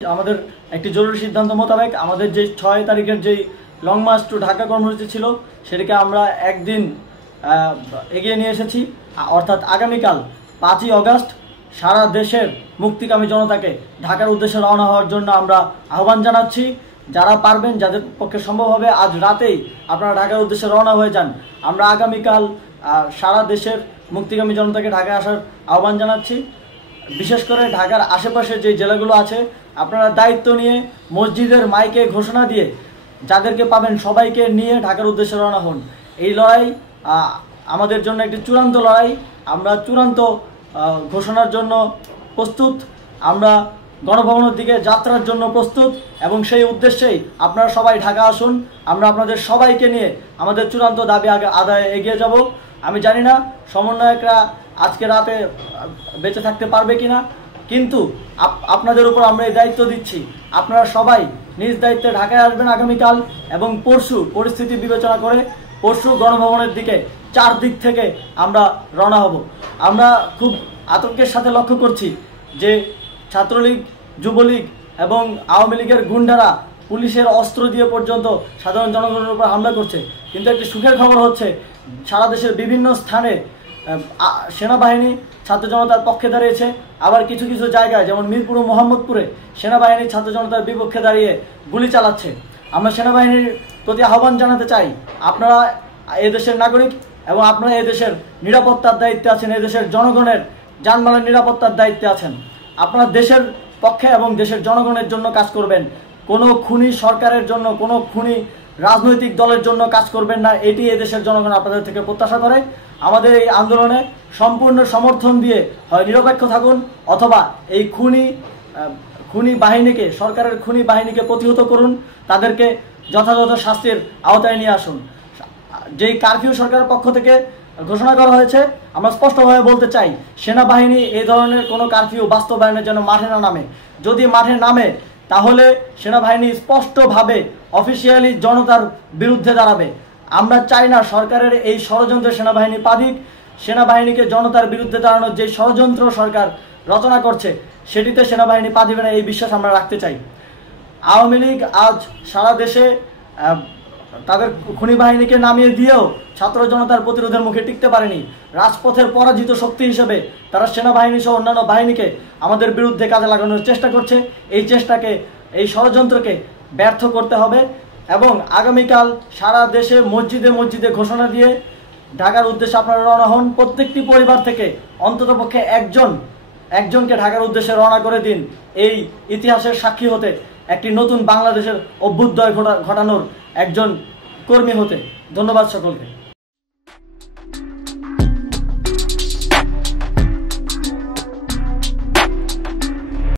আমাদের একটি জরুরি সিদ্ধান্ত মোতাবেক আমাদের যে 6 তারিখের যে লং মার্চ টু ঢাকা কর্মসূচি ছিল সেটাকে আমরা একদিন এগিয়ে নিয়ে এসেছি। অর্থাৎ আগামীকাল 5ই আগস্ট সারা দেশের মুক্তিকামী জনতাকে ঢাকার উদ্দেশ্যে রওনা হওয়ার জন্য আমরা আহ্বান জানাচ্ছি। যারা পারবেন, যাদের পক্ষে সম্ভব হবে, আজ রাতেই আপনারা ঢাকার উদ্দেশ্যে রওনা হয়ে যান। আমরা আগামীকাল সারা দেশের মুক্তিকামী জনতাকে ঢাকায় আসার আহ্বান জানাচ্ছি। বিশেষ করে ঢাকার আশেপাশে যে জেলাগুলো আছে আপনারা দায়িত্ব নিয়ে মসজিদের মাইকে ঘোষণা দিয়ে যাদেরকে পাবেন সবাইকে নিয়ে ঢাকার উদ্দেশ্যে রওনা হন। এই লড়াই আমাদের জন্য একটি চূড়ান্ত লড়াই। আমরা চূড়ান্ত ঘোষণার জন্য প্রস্তুত, আমরা গণভবনের দিকে যাত্রার জন্য প্রস্তুত এবং সেই উদ্দেশ্যেই আপনারা সবাই ঢাকা আসুন। আমরা আপনাদের সবাইকে নিয়ে আমাদের চূড়ান্ত দাবি আদায়ে এগিয়ে যাব। আমি জানি না সমন্বয়করা আজকে রাতে বেঁচে থাকতে পারবে কিনা, কিন্তু আপনাদের উপর আমরা এই দায়িত্ব দিচ্ছি। আপনারা সবাই নিজ দায়িত্বে ঢাকায় আসবেন আগামীকাল এবং পরশু পরিস্থিতি বিবেচনা করে পরশু গণভবনের দিকে 4 দিক থেকে আমরা রওনা হব। আমরা খুব আতঙ্কের সাথে লক্ষ্য করছি যে ছাত্রলীগ, যুবলীগ এবং আওয়ামী লীগের গুন্ডারা পুলিশের অস্ত্র দিয়ে পর্যন্ত সাধারণ জনগণের উপর হামলা করছে। কিন্তু একটি সুখের খবর হচ্ছে সারা দেশের বিভিন্ন স্থানে সেনাবাহিনী ছাত্র জনতার পক্ষে দাঁড়িয়েছে। আবার কিছু কিছু জায়গায় যেমন মিরপুর ও মোহাম্মদপুরে সেনাবাহিনী ছাত্র জনতার বিপক্ষে দাঁড়িয়ে গুলি চালাচ্ছে। আমরা সেনাবাহিনীর প্রতি আহ্বান জানাতে চাই, আপনারা এদেশের নাগরিক এবং আপনারা এদেশের নিরাপত্তার দায়িত্বে আছেন, এদেশের জনগণের যানবাহনের নিরাপত্তার দায়িত্বে আছেন। আপনারা দেশের পক্ষে এবং দেশের জনগণের জন্য কাজ করবেন। কোনো খুনি সরকারের জন্য, কোনো খুনি রাজনৈতিক দলের জন্য কাজ করবেন না। এটি এদেশের জনগণ আপনাদের থেকে প্রত্যাশা করে। আমাদের এই আন্দোলনে সম্পূর্ণ সমর্থন দিয়ে হয় নিরপেক্ষ থাকুন, অথবা এই খুনি বাহিনীকে, সরকারের খুনি বাহিনীকে প্রতিহত করুন, তাদেরকে যথাযথ শাস্তির আওতায় নিয়ে আসুন। যেই কারফিউ সরকারের পক্ষ থেকে ঘোষণা করা হয়েছে, আমরা স্পষ্টভাবে বলতে চাই সেনাবাহিনী এই ধরনের কোনো কারফিউ বাস্তবায়নের জন্য মাঠে না নামে। যদি মাঠে নামে তাহলে সেনাবাহিনী স্পষ্টভাবে অফিসিয়ালি জনতার বিরুদ্ধে দাঁড়াবে। আমরা চাই না সরকারের এই ষড়যন্ত্রে সেনাবাহিনী পা দিক। সেনাবাহিনীকে জনতার বিরুদ্ধে দাঁড়ানোর যে ষড়যন্ত্র সরকার রচনা করছে সেটিতে সেনাবাহিনী পা দিবে না, এই বিশ্বাস আমরা রাখতে চাই। আওয়ামী লীগ আজ সারা দেশে তাদের খুনি বাহিনীকে নামিয়ে দিয়েও ছাত্র জনতার প্রতিরোধের মুখে টিকতে পারেনি। রাজপথের পরাজিত শক্তি হিসেবে তারা সেনাবাহিনী সহ অন্যান্য বাহিনীকে আমাদের বিরুদ্ধে কাজে লাগানোর চেষ্টা করছে। এই চেষ্টাকে, এই ষড়যন্ত্রকে ব্যর্থ করতে হবে এবং আগামীকাল সারা দেশে মসজিদে মসজিদে ঘোষণা দিয়ে ঢাকার উদ্দেশ্যে আপনারা রওনা হন। প্রত্যেকটি পরিবার থেকে অন্ততপক্ষে একজনকে ঢাকার উদ্দেশ্যে রওনা করে দিন, এই ইতিহাসের সাক্ষী হতে, একটি নতুন বাংলাদেশের অভ্যুদয় ঘটানোর একজন কর্মী হতে। ধন্যবাদ সকলকে।